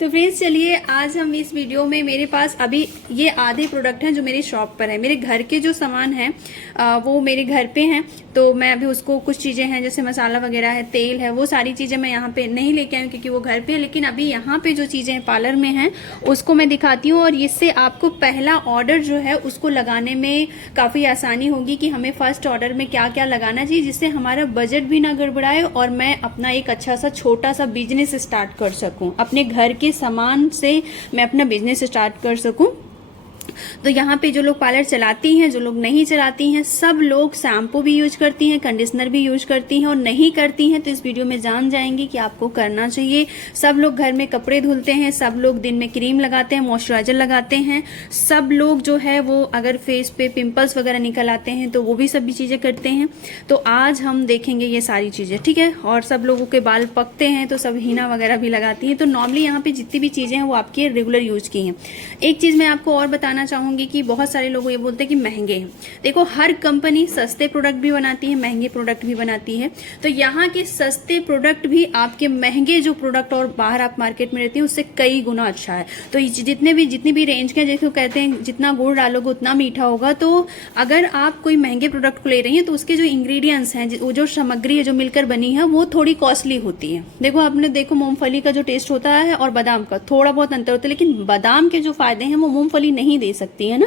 तो फ्रेंड्स चलिए आज हम इस वीडियो में, मेरे पास अभी ये आधे प्रोडक्ट हैं जो मेरी शॉप पर है। मेरे घर के जो सामान हैं वो मेरे घर पे हैं, तो मैं अभी उसको कुछ चीज़ें हैं जैसे मसाला वगैरह है, तेल है, वो सारी चीज़ें मैं यहाँ पे नहीं लेके आई हूँ क्योंकि वो घर पे है। लेकिन अभी यहाँ पे जो चीज़ें पार्लर में हैं उसको मैं दिखाती हूँ, और इससे आपको पहला ऑर्डर जो है उसको लगाने में काफ़ी आसानी होगी कि हमें फर्स्ट ऑर्डर में क्या क्या लगाना चाहिए, जिससे हमारा बजट भी ना गड़बड़ाए और मैं अपना एक अच्छा सा छोटा सा बिजनेस स्टार्ट कर सकूँ। अपने घर के सामान से मैं अपना बिजनेस स्टार्ट कर सकूं। तो यहाँ पे जो लोग पार्लर चलाती हैं, जो लोग नहीं चलाती हैं, सब लोग शैम्पू भी यूज करती हैं, कंडीशनर भी यूज करती हैं, और नहीं करती हैं तो इस वीडियो में जान जाएंगी कि आपको करना चाहिए। सब लोग घर में कपड़े धुलते हैं, सब लोग दिन में क्रीम लगाते हैं, मॉइस्चराइजर लगाते हैं, सब लोग जो है वो अगर फेस पे पिंपल्स वगैरह निकल आते हैं तो वो भी सभी चीज़ें करते हैं। तो आज हम देखेंगे ये सारी चीज़ें, ठीक है। और सब लोगों के बाल पकते हैं तो सब हीना वगैरह भी लगाती हैं। तो नॉर्मली यहाँ पे जितनी भी चीज़ें हैं वो आपकी रेगुलर यूज की हैं। एक चीज़ मैं आपको और बताना चाहूँगी कि बहुत सारे लोग ये बोलते हैं कि महंगे हैं। देखो, हर कंपनी सस्ते प्रोडक्ट भी बनाती है, महंगे प्रोडक्ट भी बनाती है। तो यहाँ के सस्ते प्रोडक्ट भी आपके महंगे जो प्रोडक्ट और बाहर आप मार्केट में रहती हैं उससे कई गुना अच्छा है। तो जितनी भी रेंज के, जैसे कहते हैं जितना गुड़ डालोगे उतना मीठा होगा। तो अगर आप कोई महंगे प्रोडक्ट को ले रही हैं तो उसके जो इंग्रेडिएंट्स हैं, वो जो सामग्री है जो मिलकर बनी है, वो थोड़ी कॉस्टली होती है। देखो, आपने देखो मूंगफली का जो टेस्ट होता है और बादाम का थोड़ा बहुत अंतर होता है, लेकिन बादाम के जो फायदे हैं वो मूंगफली नहीं दे सकती है ना।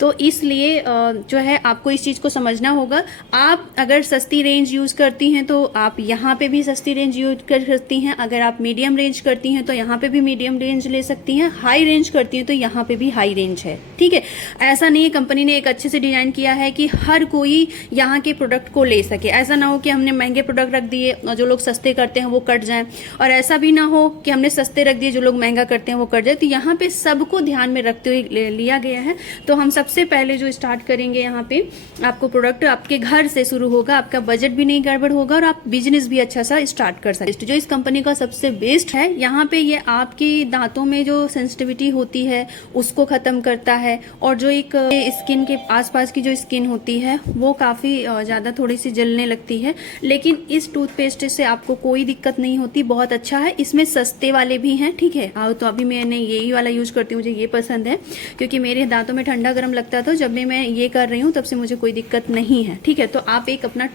तो इसलिए जो है आपको इस चीज़ को समझना होगा। आप अगर सस्ती रेंज यूज़ करती हैं तो आप यहाँ पे भी सस्ती रेंज यूज कर सकती हैं। अगर आप मीडियम रेंज करती हैं तो यहाँ पे भी मीडियम रेंज ले सकती हैं। हाई रेंज करती हैं तो यहाँ पे भी हाई रेंज है, ठीक है। ऐसा नहीं है, कंपनी ने एक अच्छे से डिजाइन किया है कि हर कोई यहाँ के प्रोडक्ट को ले सके। ऐसा ना हो कि हमने महंगे प्रोडक्ट रख दिए और जो लोग सस्ते करते हैं वो कट जाएं, और ऐसा भी ना हो कि हमने सस्ते रख दिए, जो लोग महंगा करते हैं वो कट जाए। तो यहाँ पे सबको ध्यान में रखते हुए लिया गया है। तो हम सबसे पहले जो स्टार्ट करेंगे, यहाँ पे आपको प्रोडक्ट आपके घर से शुरू होगा, आपका बजट भी नहीं गड़बड़ होगा और आप बिजनेस भी अच्छा सा स्टार्ट कर सकते। जो इस कंपनी का सबसे बेस्ट है, यहाँ पे ये आपके दांतों में जो सेंसिटिविटी होती है उसको खत्म करता है, और जो एक स्किन के आसपास की जो स्किन होती है वो काफ़ी ज़्यादा थोड़ी सी जलने लगती है, लेकिन इस टूथपेस्ट से आपको कोई दिक्कत नहीं होती। बहुत अच्छा है। इसमें सस्ते वाले भी हैं, ठीक है। तो अभी मैंने यही वाला यूज करती हूँ, मुझे ये पसंद है क्योंकि मेरे दांतों में ठंडा गर्म लगता था। जब भी मैं ये कर रही हूँ तब से मुझे कोई दिक्कत नहीं है, ठीक है। तो आप एक अपना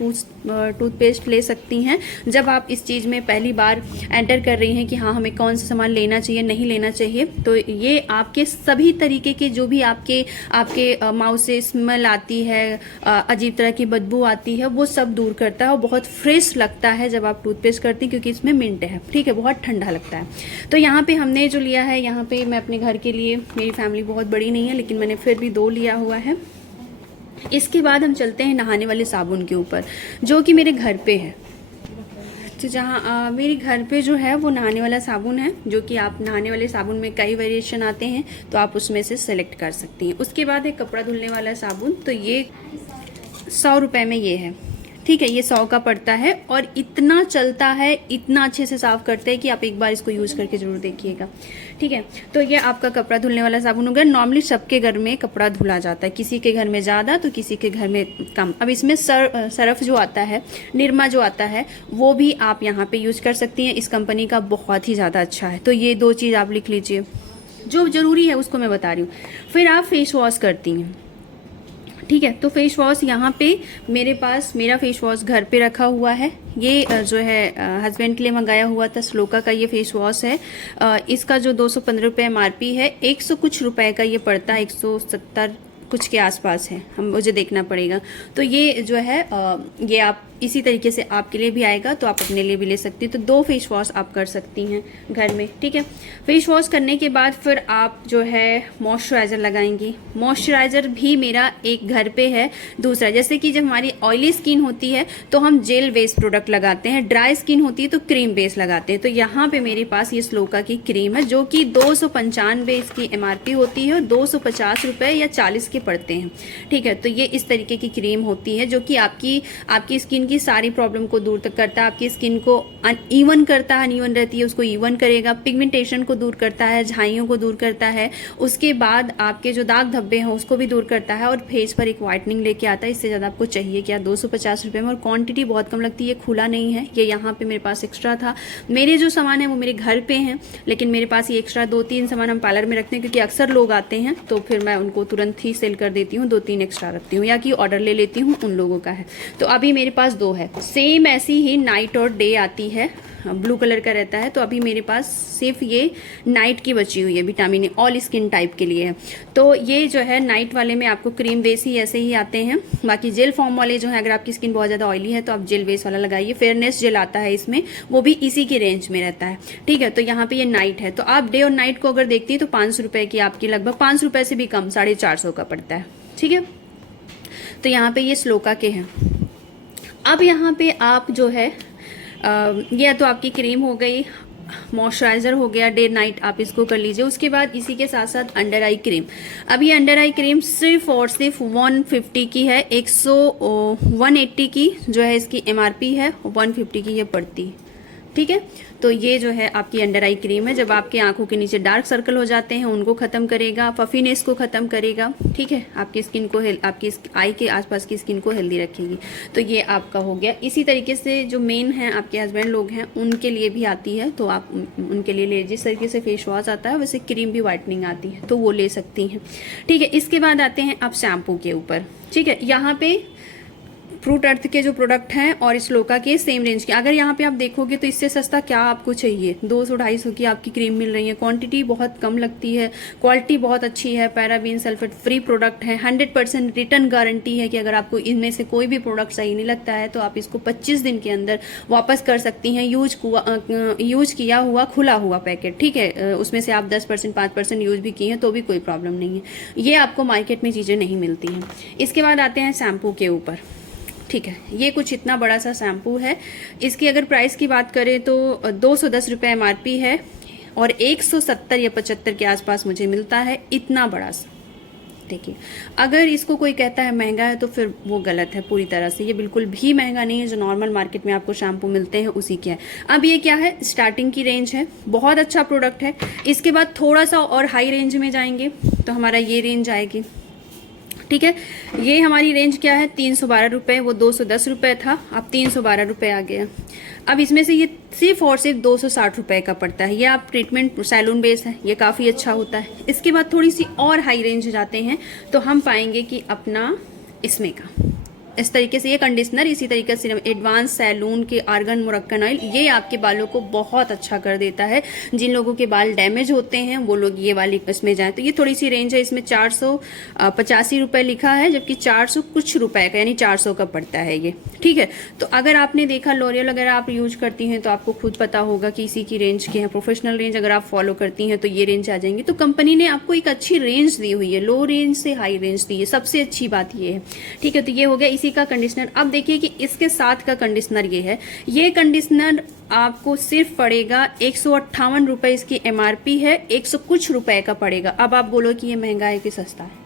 टूथपेस्ट ले सकती हैं जब आप इस चीज़ में पहली बार एंटर कर रही हैं कि हाँ हमें कौन सा सामान लेना चाहिए, नहीं लेना चाहिए। तो ये आपके सभी तरीके के जो भी आपके माउथ से स्मेल आती है, अजीब तरह की बदबू आती है, वो सब दूर करता है और बहुत फ्रेश लगता है जब आप टूथपेस्ट करती हैं, क्योंकि इसमें मिंट है, ठीक है। बहुत ठंडा लगता है। तो यहाँ पे हमने जो लिया है, यहाँ पे मैं अपने घर के लिए, मेरी फैमिली बहुत बड़ी नहीं है लेकिन मैंने फिर भी 2 लिया हुआ है। इसके बाद हम चलते हैं नहाने वाले साबुन के ऊपर, जो कि मेरे घर पे है। तो जहाँ मेरे घर पे जो है वो नहाने वाला साबुन है, जो कि आप नहाने वाले साबुन में कई वेरिएशन आते हैं तो आप उसमें से सेलेक्ट कर सकती हैं। उसके बाद है कपड़ा धुलने वाला साबुन, तो ये 100 रुपये में ये है, ठीक है। ये 100 का पड़ता है और इतना चलता है, इतना अच्छे से साफ करते हैं कि आप एक बार इसको यूज़ करके ज़रूर देखिएगा, ठीक है। तो ये आपका कपड़ा धुलने वाला साबुन हो गया। नॉर्मली सबके घर में कपड़ा धुला जाता है, किसी के घर में ज़्यादा तो किसी के घर में कम। अब इसमें सर्फ जो आता है, निरमा जो आता है, वो भी आप यहाँ पे यूज़ कर सकती हैं। इस कंपनी का बहुत ही ज़्यादा अच्छा है। तो ये 2 चीज़ आप लिख लीजिए, जो ज़रूरी है उसको मैं बता रही हूँ। फिर आप फेस वॉश करती हैं, ठीक है। तो फेस वॉश यहाँ पे मेरे पास, मेरा फेस वॉश घर पे रखा हुआ है। ये जो है हस्बैंड के लिए मंगाया हुआ था, स्लोका का ये फेस वॉश है। इसका जो 215 रुपये MRP है, 100 कुछ रुपए का ये पड़ता है, 170 कुछ के आसपास है, मुझे देखना पड़ेगा। तो ये जो है ये आप इसी तरीके से आपके लिए भी आएगा, तो आप अपने लिए भी ले सकती हैं। तो 2 फेस वॉश आप कर सकती हैं घर में, ठीक है। फेस वॉश करने के बाद फिर आप जो है मॉइस्चराइज़र लगाएंगी। मॉइस्चराइज़र भी मेरा एक घर पे है। दूसरा, जैसे कि जब हमारी ऑयली स्किन होती है तो हम जेल बेस्ड प्रोडक्ट लगाते हैं, ड्राई स्किन होती है तो क्रीम बेस्ड लगाते हैं। तो यहाँ पे मेरे पास ये स्लोका की क्रीम है, जो कि 295 इसकी MRP होती है और 250 रुपये या 40 के पड़ते हैं, ठीक है। तो ये इस तरीके की क्रीम होती है जो कि आपकी स्किन की सारी प्रॉब्लम को दूर तक करता है, आपकी स्किन को अनइवन करता है, अनइवन रहती है उसको इवन करेगा, पिगमेंटेशन को दूर करता है, झाइयों को दूर करता है, उसके बाद आपके जो दाग धब्बे हैं उसको भी दूर करता है और फेस पर एक वाइटनिंग लेके आता है। इससे ज़्यादा आपको चाहिए क्या, 250 रुपये में, और क्वांटिटी बहुत कम लगती है, खुला नहीं है ये, यहाँ पे मेरे पास एक्स्ट्रा था। मेरे जो सामान है वो मेरे घर पे हैं, लेकिन मेरे पास ये एक्स्ट्रा 2-3 सामान हम पार्लर में रखते हैं, क्योंकि अक्सर लोग आते हैं तो फिर मैं उनको तुरंत ही सेल कर देती हूँ, 2-3 एक्स्ट्रा रखती हूँ, या कि ऑर्डर ले लेती हूँ उन लोगों का है। तो अभी मेरे पास 2 है। सेम ऐसी ही नाइट और डे आती है, ब्लू कलर का रहता है। तो अभी मेरे पास सिर्फ ये नाइट की बची हुई है, vitamin A, all skin type के लिए है। तो ये जो है नाइट वाले में आपको क्रीम बेस ही ऐसे ही आते हैं। बाकी जेल फॉर्म वाले जो है, अगर आपकी स्किन बहुत ज़्यादा ऑयली है तो आप जेल बेस वाला लगाइए। फेयरनेस जेल आता है इसमें, वो भी इसी की रेंज में रहता है, ठीक है। तो यहाँ पे ये नाइट है, तो आप डे और नाइट को अगर देखती है तो 500 रुपये की आपकी लगभग 500 रुपये से भी कम, 450 का पड़ता है, ठीक है। तो यहाँ पे ये स्लोका के हैं। अब यहाँ पे आप जो है ये तो आपकी क्रीम हो गई, मॉइस्चराइज़र हो गया, डे नाइट आप इसको कर लीजिए। उसके बाद इसी के साथ साथ अंडर आई क्रीम। अब ये अंडर आई क्रीम सिर्फ और सिर्फ 150 की है, 180 की जो है इसकी MRP है, 150 की ये पड़ती, ठीक है। तो ये जो है आपकी अंडर आई क्रीम है, जब आपके आंखों के नीचे डार्क सर्कल हो जाते हैं उनको ख़त्म करेगा, पफीनेस को ख़त्म करेगा, ठीक है। आपकी स्किन को आपकी आई के आसपास की स्किन को हेल्दी रखेगी। तो ये आपका हो गया। इसी तरीके से जो मेन हैं आपके हस्बैंड लोग हैं उनके लिए भी आती है, तो आप उनके लिए ले, जिस तरीके से फेस वॉश आता है वैसे क्रीम भी वाइटनिंग आती है, तो वो ले सकती हैं, ठीक है। इसके बाद आते हैं आप शैम्पू के ऊपर, ठीक है। यहाँ पे फ्रूट अर्थ के जो प्रोडक्ट हैं और स्लोका के सेम रेंज के, अगर यहाँ पे आप देखोगे तो इससे सस्ता क्या आपको चाहिए, 200-250 की आपकी क्रीम मिल रही है। क्वांटिटी बहुत कम लगती है, क्वालिटी बहुत अच्छी है, पैराबीन सल्फेट फ्री प्रोडक्ट है, 100% रिटर्न गारंटी है कि अगर आपको इनमें से कोई भी प्रोडक्ट सही नहीं लगता है तो आप इसको 25 दिन के अंदर वापस कर सकती हैं। यूज किया हुआ खुला हुआ पैकेट, ठीक है। उसमें से आप 10% 5% यूज भी किए हैं तो भी कोई प्रॉब्लम नहीं है। ये आपको मार्केट में चीज़ें नहीं मिलती हैं। इसके बाद आते हैं शैम्पू के ऊपर, ठीक है। ये कुछ इतना बड़ा सा शैम्पू है, इसकी अगर प्राइस की बात करें तो 210 रुपये MRP है और 170 या 75 के आसपास मुझे मिलता है, इतना बड़ा सा। देखिए, अगर इसको कोई कहता है महंगा है तो फिर वो गलत है पूरी तरह से। ये बिल्कुल भी महंगा नहीं है, जो नॉर्मल मार्केट में आपको शैम्पू मिलते हैं उसी के है। अब ये क्या है, स्टार्टिंग की रेंज है, बहुत अच्छा प्रोडक्ट है। इसके बाद थोड़ा सा और हाई रेंज में जाएंगे तो हमारा ये रेंज आएगी, ठीक है। ये हमारी रेंज क्या है, 312 रुपये, वो 210 रुपये था, अब 312 रुपये आ गया। अब इसमें से ये सिर्फ और सिर्फ 260 रुपये का पड़ता है। ये आप ट्रीटमेंट सैलून बेस है, ये काफ़ी अच्छा होता है। इसके बाद थोड़ी सी और हाई रेंज जाते हैं तो हम पाएंगे कि अपना इसमें का इस तरीके से ये कंडीशनर, इसी तरीके से एडवांस सैलून के आर्गन मोरक्कन ऑयल, ये आपके बालों को बहुत अच्छा कर देता है। जिन लोगों के बाल डैमेज होते हैं वो लोग ये वाली इसमें जाएं। तो ये थोड़ी सी रेंज है, इसमें 485 रुपये लिखा है, जबकि 400 कुछ रुपए का, यानी 400 का पड़ता है ये, ठीक है। तो अगर आपने देखा लॉरियल अगर आप यूज करती हैं तो आपको खुद पता होगा कि इसी की रेंज के हैं। प्रोफेशनल रेंज अगर आप फॉलो करती हैं तो ये रेंज आ जाएंगी। तो कंपनी ने आपको एक अच्छी रेंज दी हुई है, लो रेंज से हाई रेंज दी है, सबसे अच्छी बात ये है, ठीक है। तो ये हो गया इसी का कंडीशनर। अब देखिए कि इसके साथ का कंडीशनर ये है, ये कंडीशनर आपको सिर्फ पड़ेगा 158 रुपए, इसकी MRP है, 100 कुछ रुपए का पड़ेगा। अब आप बोलो कि ये महंगा है कि सस्ता है।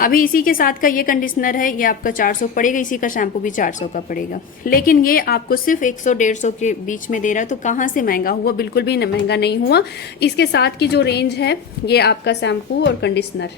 अभी इसी के साथ का ये कंडीशनर है, ये आपका 400 पड़ेगा, इसी का शैम्पू भी 400 का पड़ेगा, लेकिन ये आपको सिर्फ 100-150 के बीच में दे रहा है। तो कहाँ से महंगा हुआ, बिल्कुल भी महंगा नहीं हुआ। इसके साथ की जो रेंज है ये आपका शैम्पू और कंडीशनर,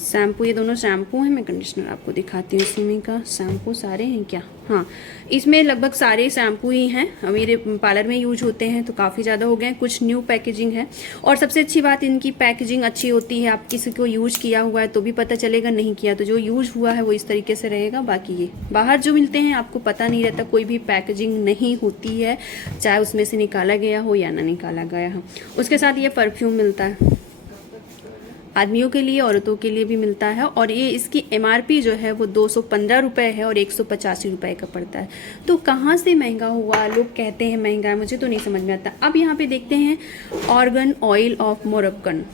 शैम्पू, ये दोनों शैम्पू हैं, मैं कंडीशनर आपको दिखाती हूँ। इसमें का शैम्पू सारे हैं क्या, हाँ, इसमें लगभग सारे शैम्पू ही हैं, मेरे पार्लर में यूज होते हैं, तो काफ़ी ज़्यादा हो गए। कुछ न्यू पैकेजिंग है, और सबसे अच्छी बात इनकी पैकेजिंग अच्छी होती है। आप किसी को यूज किया हुआ है तो भी पता चलेगा, नहीं किया तो जो यूज हुआ है वो इस तरीके से रहेगा। बाकी ये बाहर जो मिलते हैं आपको पता नहीं रहता, कोई भी पैकेजिंग नहीं होती है, चाहे उसमें से निकाला गया हो या ना निकाला गया हो। उसके साथ ये परफ्यूम मिलता है, आदमियों के लिए औरतों के लिए भी मिलता है, और ये इसकी MRP जो है वो 215 रुपये है और 185 रुपये का पड़ता है। तो कहाँ से महंगा हुआ, लोग कहते हैं महंगा है, मुझे तो नहीं समझ में आता। अब यहाँ पे देखते हैं ऑर्गन ऑयल ऑफ मोरक्कन।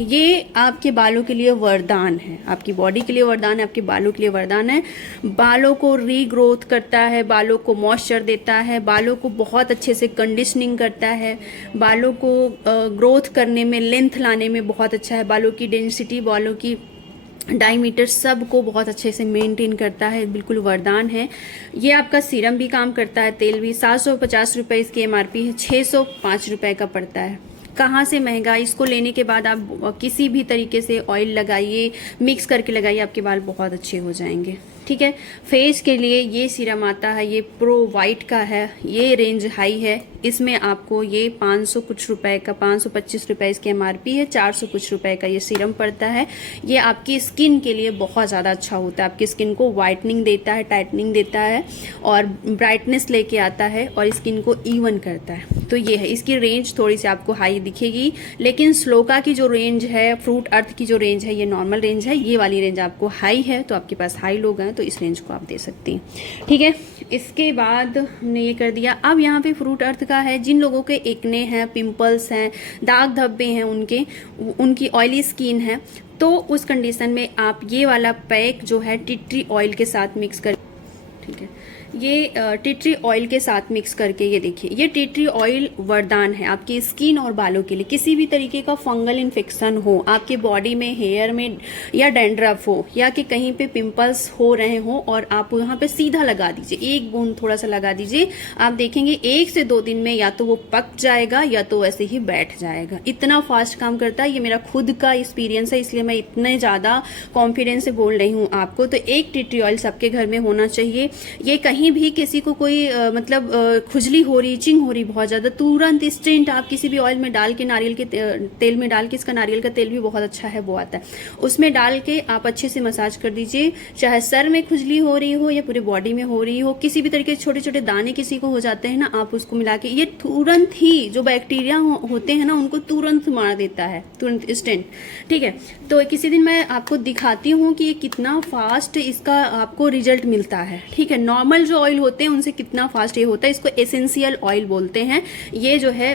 ये आपके बालों के लिए वरदान है, आपकी बॉडी के लिए वरदान है, आपके बालों के लिए वरदान है। बालों को रीग्रोथ करता है, बालों को मॉइस्चर देता है, बालों को बहुत अच्छे से कंडीशनिंग करता है, बालों को ग्रोथ करने में, लेंथ लाने में बहुत अच्छा है, बालों की डेंसिटी, बालों की डायमीटर सब को बहुत अच्छे से मेंटेन करता है, बिल्कुल वरदान है। ये आपका सीरम भी काम करता है, तेल भी। 750 रुपये इसकी MRP है, 605 रुपये का पड़ता है। कहाँ से महंगा। इसको लेने के बाद आप किसी भी तरीके से ऑयल लगाइए, मिक्स करके लगाइए, आपके बाल बहुत अच्छे हो जाएंगे। ठीक है। फेस के लिए ये सीरम आता है, ये प्रो वाइट का है, ये रेंज हाई है। इसमें आपको ये 500 कुछ रुपए का, 525 रुपये इसकी MRP है, 400 कुछ रुपए का ये सीरम पड़ता है। ये आपकी स्किन के लिए बहुत ज़्यादा अच्छा होता है, आपकी स्किन को वाइटनिंग देता है, टाइटनिंग देता है और ब्राइटनेस लेके आता है और स्किन को इवन करता है। तो ये है, इसकी रेंज थोड़ी सी आपको हाई दिखेगी, लेकिन स्लोका की जो रेंज है, फ्रूट अर्थ की जो रेंज है, ये नॉर्मल रेंज है। ये वाली रेंज आपको हाई है, तो आपके पास हाई लोग हैं तो इस रेंज को आप दे सकती हैं। ठीक है। इसके बाद हमने ये कर दिया। अब यहाँ पे फ्रूट अर्थ का है, जिन लोगों के एक्ने हैं, पिंपल्स हैं, दाग धब्बे हैं, उनकी ऑयली स्किन है, तो उस कंडीशन में आप ये वाला पैक जो है टी ट्री ऑयल के साथ मिक्स कर, ठीक है, ये टी ट्री ऑयल के साथ मिक्स करके, ये देखिए, ये टी ट्री ऑयल वरदान है आपकी स्किन और बालों के लिए। किसी भी तरीके का फंगल इन्फेक्शन हो आपके बॉडी में, हेयर में, या डैंड्रफ हो, या कि कहीं पे पिंपल्स हो रहे हो, और आप यहाँ पे सीधा लगा दीजिए, एक बूंद थोड़ा सा लगा दीजिए। आप देखेंगे 1 से 2 दिन में या तो वो पक जाएगा या तो वैसे ही बैठ जाएगा। इतना फास्ट काम करता है। ये मेरा खुद का एक्सपीरियंस है, इसलिए मैं इतने ज़्यादा कॉन्फिडेंस से बोल रही हूँ आपको। तो एक टी ट्री ऑयल सबके घर में होना चाहिए। ये कहीं भी किसी को कोई खुजली हो रही, इचिंग हो रही बहुत ज़्यादा, तुरंत इंस्टेंट आप किसी भी ऑयल में डाल के, नारियल के तेल में डाल के, इसका नारियल का तेल भी बहुत अच्छा है, वो आता है, उसमें डाल के आप अच्छे से मसाज कर दीजिए। चाहे सर में खुजली हो रही हो या पूरे बॉडी में हो रही हो, किसी भी तरीके के छोटे छोटे दाने किसी को हो जाते हैं ना, आप उसको मिला के, ये तुरंत ही जो बैक्टीरिया होते हैं ना उनको तुरंत मार देता है, तुरंत इंस्टेंट। ठीक है। तो किसी दिन मैं आपको दिखाती हूँ कि ये कितना फास्ट इसका आपको रिजल्ट मिलता है। ठीक है। नॉर्मल जो ऑयल होते हैं उनसे कितना फास्ट ये होता है। इसको एसेंशियल ऑयल बोलते हैं। ये जो है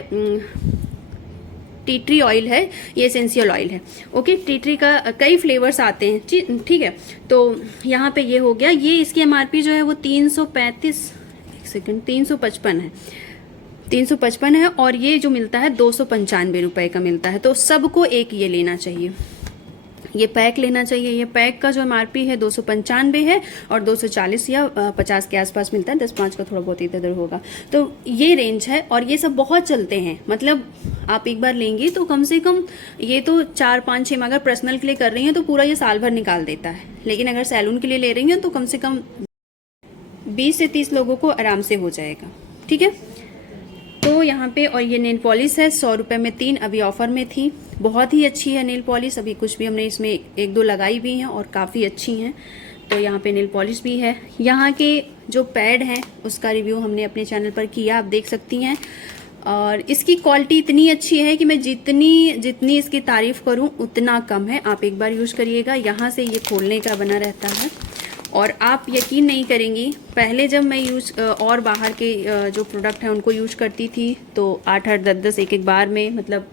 टी ट्री ऑयल है, ये एसेंशियल ऑयल है। ओके। टी ट्री का कई फ्लेवर्स आते हैं। ठीक है। तो यहाँ पे ये हो गया। ये इसकी MRP जो है वो 355 है, 355 है, और ये जो मिलता है 295 रुपए का मिलता है। तो सबको एक ये लेना चाहिए, ये पैक लेना चाहिए। ये पैक का जो MRP है 295 है और 240 या 50 के आसपास मिलता है। 10-5 का थोड़ा बहुत इधर उधर होगा। तो ये रेंज है और ये सब बहुत चलते हैं। मतलब आप एक बार लेंगी तो कम से कम ये तो 4-5-6, अगर पर्सनल के लिए कर रही हैं तो पूरा ये साल भर निकाल देता है। लेकिन अगर सैलून के लिए ले रही हैं तो कम से कम 20 से 30 लोगों को आराम से हो जाएगा। ठीक है। तो यहाँ पे, और ये नेल पॉलिश है 100 रुपये में 3, अभी ऑफर में थी। बहुत ही अच्छी है नेल पॉलिश। अभी कुछ भी हमने इसमें 1-2 लगाई भी हैं और काफ़ी अच्छी हैं। तो यहाँ पे नेल पॉलिश भी है। यहाँ के जो पैड हैं उसका रिव्यू हमने अपने चैनल पर किया, आप देख सकती हैं। और इसकी क्वालिटी इतनी अच्छी है कि मैं जितनी इसकी तारीफ़ करूँ उतना कम है। आप एक बार यूज़ करिएगा। यहाँ से ये खोलने का बना रहता है और आप यकीन नहीं करेंगी, पहले जब मैं और बाहर के जो प्रोडक्ट हैं उनको यूज करती थी तो 8-8, 10-10 एक बार में, मतलब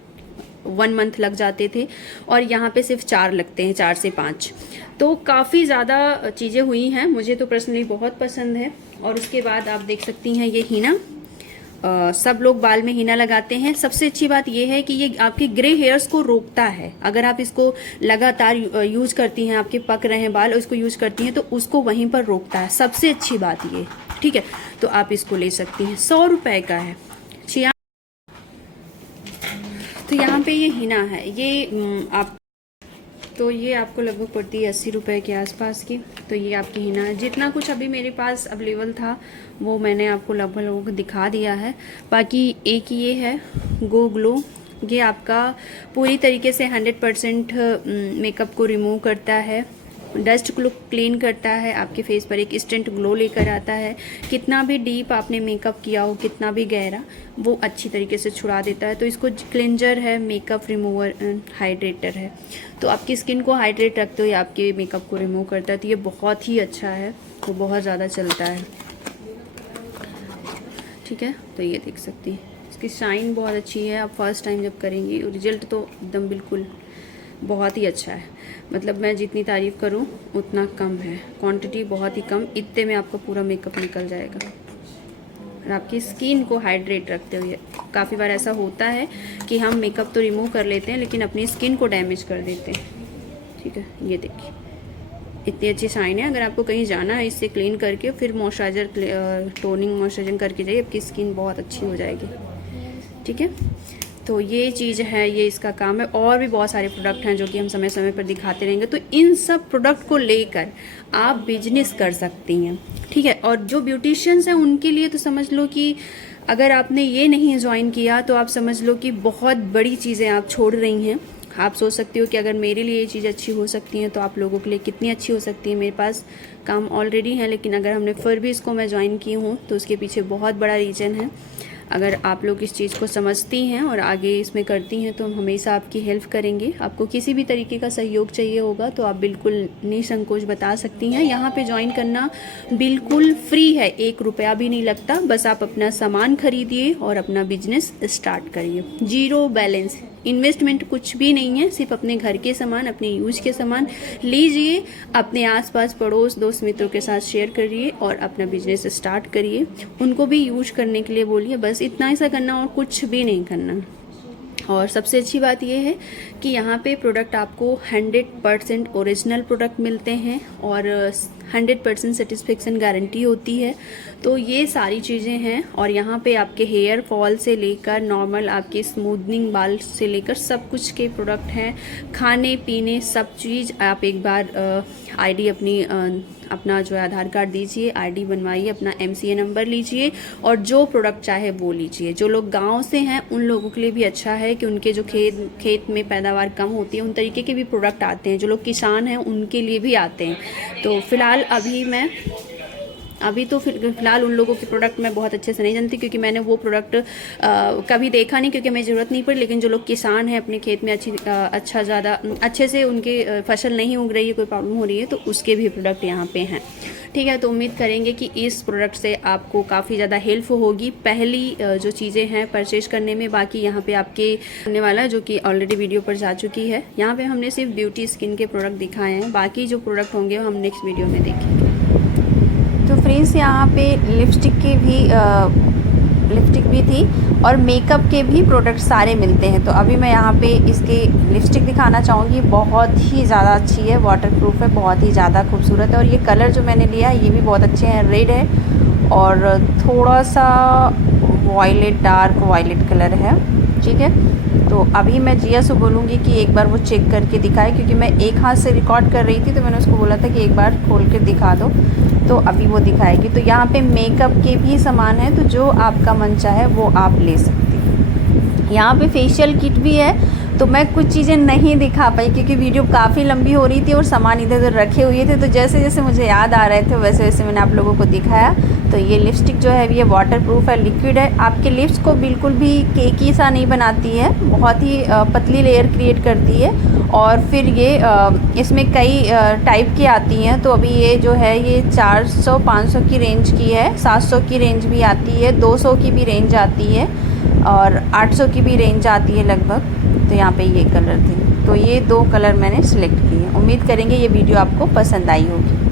1 मंथ लग जाते थे, और यहाँ पे सिर्फ 4 लगते हैं, 4 से 5। तो काफ़ी ज़्यादा चीज़ें हुई हैं। मुझे तो पर्सनली बहुत पसंद है। और उसके बाद आप देख सकती हैं ये हीना, सब लोग बाल में हीना लगाते हैं। सबसे अच्छी बात यह है कि ये आपके ग्रे हेयर्स को रोकता है। अगर आप इसको लगातार यूज करती हैं, आपके पक रहे हैं बाल और इसको यूज करती हैं, तो उसको वहीं पर रोकता है। सबसे अच्छी बात ये। ठीक है। तो आप इसको ले सकती हैं। 100 रुपये का है। तो यहाँ पे ये हीना है, ये आपको लगभग पड़ती है 80 रुपये के आसपास की। तो ये आपकी हीना है। जितना कुछ अभी मेरे पास अवेलेबल था वो मैंने आपको लगभग दिखा दिया है। बाकी एक ये है गो ग्लो, ये आपका पूरी तरीके से 100% मेकअप को रिमूव करता है, डस्ट को क्लीन करता है, आपके फेस पर एक इंस्टेंट ग्लो लेकर आता है। कितना भी डीप आपने मेकअप किया हो, कितना भी गहरा, वो अच्छी तरीके से छुड़ा देता है। तो इसको क्लेंजर है, मेकअप रिमूवर, हाइड्रेटर है। तो आपकी स्किन को हाइड्रेट रखते हुए आपके मेकअप को रिमूव करता है। तो ये बहुत ही अच्छा है, वो बहुत ज़्यादा चलता है। ठीक है। तो ये देख सकती हैं, इसकी शाइन बहुत अच्छी है। आप फर्स्ट टाइम जब करेंगी, रिजल्ट तो एकदम बिल्कुल बहुत ही अच्छा है। मतलब मैं जितनी तारीफ़ करूं उतना कम है, क्वांटिटी बहुत ही कम, इतने में आपका पूरा मेकअप निकल जाएगा और आपकी स्किन को हाइड्रेट रखते हुए। काफ़ी बार ऐसा होता है कि हम मेकअप तो रिमूव कर लेते हैं लेकिन अपनी स्किन को डैमेज कर देते हैं। ठीक है। ये देखिए, इतनी अच्छी शाइन है। अगर आपको कहीं जाना है इससे क्लीन करके फिर मॉइस्चराइजर टोनिंग मॉइस्चराइजिंग करके जाइए, आपकी स्किन बहुत अच्छी हो जाएगी। ठीक है, तो ये चीज़ है, ये इसका काम है। और भी बहुत सारे प्रोडक्ट हैं जो कि हम समय समय पर दिखाते रहेंगे। तो इन सब प्रोडक्ट को लेकर आप बिजनेस कर सकती हैं। ठीक है, और जो ब्यूटिशियंस हैं उनके लिए तो समझ लो कि अगर आपने ये नहीं ज्वाइन किया तो आप समझ लो कि बहुत बड़ी चीज़ें आप छोड़ रही हैं। आप सोच सकती हो कि अगर मेरे लिए ये चीज़ अच्छी हो सकती है तो आप लोगों के लिए कितनी अच्छी हो सकती है। मेरे पास काम ऑलरेडी है, लेकिन अगर हमने फिर भी इसको मैं ज्वाइन की हूँ तो उसके पीछे बहुत बड़ा रीज़न है। अगर आप लोग इस चीज़ को समझती हैं और आगे इसमें करती हैं तो हम हमेशा आपकी हेल्प करेंगे। आपको किसी भी तरीके का सहयोग चाहिए होगा तो आप बिल्कुल निसंकोच बता सकती हैं। यहाँ पे ज्वाइन करना बिल्कुल फ्री है, 1 रुपया भी नहीं लगता। बस आप अपना सामान खरीदिए और अपना बिजनेस स्टार्ट करिए। 0 बैलेंस, इन्वेस्टमेंट कुछ भी नहीं है, सिर्फ अपने घर के सामान, अपने यूज के सामान लीजिए, अपने आसपास पड़ोस दोस्त मित्रों के साथ शेयर करिए और अपना बिजनेस स्टार्ट करिए। उनको भी यूज करने के लिए बोलिए, बस इतना ऐसा करना और कुछ भी नहीं करना। और सबसे अच्छी बात यह है कि यहाँ पे प्रोडक्ट आपको 100% ओरिजिनल प्रोडक्ट मिलते हैं और 100% सेटिस्फेक्शन गारंटी होती है। तो ये सारी चीज़ें हैं। और यहाँ पे आपके हेयर फॉल से लेकर नॉर्मल आपके स्मूदनिंग बाल से लेकर सब कुछ के प्रोडक्ट हैं। खाने पीने सब चीज़ आप एक बार आईडी अपना जो है आधार कार्ड दीजिए, आईडी बनवाइए, अपना MCA नंबर लीजिए और जो प्रोडक्ट चाहे वो लीजिए। जो लोग गांव से हैं उन लोगों के लिए भी अच्छा है कि उनके जो खेत में पैदावार कम होती है उन तरीके के भी प्रोडक्ट आते हैं। जो लोग किसान हैं उनके लिए भी आते हैं। तो फिलहाल फ़िलहाल उन लोगों के प्रोडक्ट मैं बहुत अच्छे से नहीं जानती क्योंकि मैंने वो प्रोडक्ट कभी देखा नहीं, क्योंकि हमें ज़रूरत नहीं पड़ी। लेकिन जो लोग किसान हैं, अपने खेत में अच्छे से उनके फसल नहीं उग रही है, कोई प्रॉब्लम हो रही है, तो उसके भी प्रोडक्ट यहाँ पे हैं। ठीक है, तो उम्मीद करेंगे कि इस प्रोडक्ट से आपको काफ़ी ज़्यादा हेल्प होगी पहली जो चीज़ें हैं परचेज करने में। बाकी यहाँ पे आपके होने वाला है जो कि ऑलरेडी वीडियो पर जा चुकी है। यहाँ पे हमने सिर्फ ब्यूटी स्किन के प्रोडक्ट दिखाए हैं, बाकी जो प्रोडक्ट होंगे हम नेक्स्ट वीडियो में देखेंगे। तो फ्रेंड्स यहाँ पे लिपस्टिक भी थी और मेकअप के भी प्रोडक्ट सारे मिलते हैं। तो अभी मैं यहाँ पे इसके लिपस्टिक दिखाना चाहूँगी। बहुत ही ज़्यादा अच्छी है, वाटरप्रूफ है, बहुत ही ज़्यादा खूबसूरत है। और ये कलर जो मैंने लिया है ये भी बहुत अच्छे हैं, रेड है और थोड़ा सा वॉयलेट, डार्क वॉयलेट कलर है। ठीक है, तो अभी मैं जिया से बोलूँगी कि एक बार वो चेक करके दिखाए, क्योंकि मैं एक हाथ से रिकॉर्ड कर रही थी तो मैंने उसको बोला था कि एक बार खोल कर दिखा दो, तो अभी वो दिखाएगी। तो यहाँ पे मेकअप के भी सामान है, तो जो आपका मन चाहे वो आप ले सकती हैं। यहाँ पे फेशियल किट भी है। तो मैं कुछ चीज़ें नहीं दिखा पाई क्योंकि वीडियो काफ़ी लंबी हो रही थी और सामान इधर उधर रखे हुए थे। तो जैसे जैसे मुझे याद आ रहे थे वैसे वैसे मैंने आप लोगों को दिखाया। तो ये लिपस्टिक जो है ये वाटरप्रूफ है, लिक्विड है, आपके लिप्स को बिल्कुल भी केकी सा नहीं बनाती है, बहुत ही पतली लेयर क्रिएट करती है। और फिर ये इसमें कई टाइप की आती हैं। तो अभी ये जो है ये 400-500 की रेंज की है, 700 की रेंज भी आती है, 200 की भी रेंज आती है और 800 की भी रेंज आती है लगभग। तो यहाँ पे ये कलर थे, तो ये 2 कलर मैंने सिलेक्ट किए। उम्मीद करेंगे ये वीडियो आपको पसंद आई होगी।